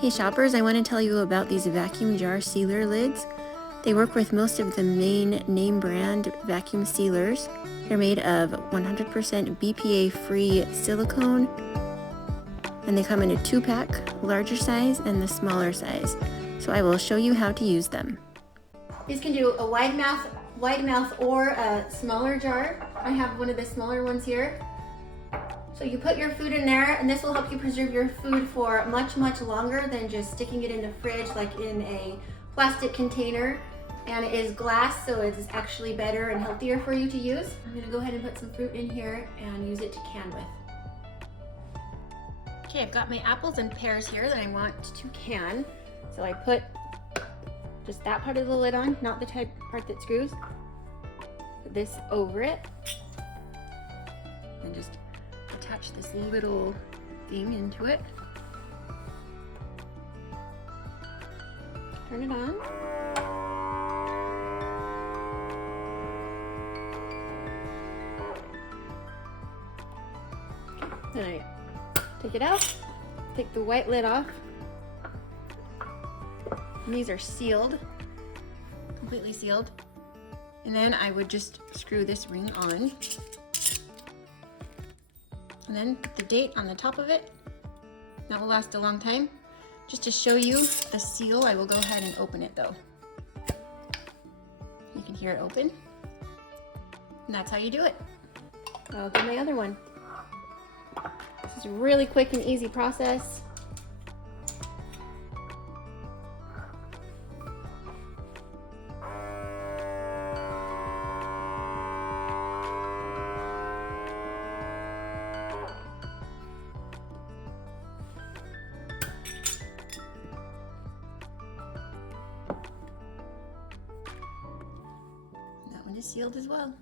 Hey shoppers, I want to tell you about these vacuum jar sealer lids. They work with most of the main name brand vacuum sealers. They're made of 100% BPA-free silicone, and they come in a 2-pack, larger size and the smaller size. So I will show you how to use them. These can do a wide mouth or a smaller jar. I have one of the smaller ones here. So you put your food in there, and this will help you preserve your food for much, much longer than just sticking it in the fridge like in a plastic container. And it is glass, so it's actually better and healthier for you to use. I'm gonna go ahead and put some fruit in here and use it to can with. Okay, I've got my apples and pears here that I want to can. So I put just that part of the lid on, not the part that screws. Put this over it. And just attach this little thing into it. Turn it on. Then I take it out, take the white lid off. And these are sealed, completely sealed. And then I would just screw this ring on. And then put the date on the top of it. That will last a long time. Just to show you the seal, I will go ahead and open it though. You can hear it open. And that's how you do it. I'll do my other one. This is a really quick and easy process. That one is sealed as well.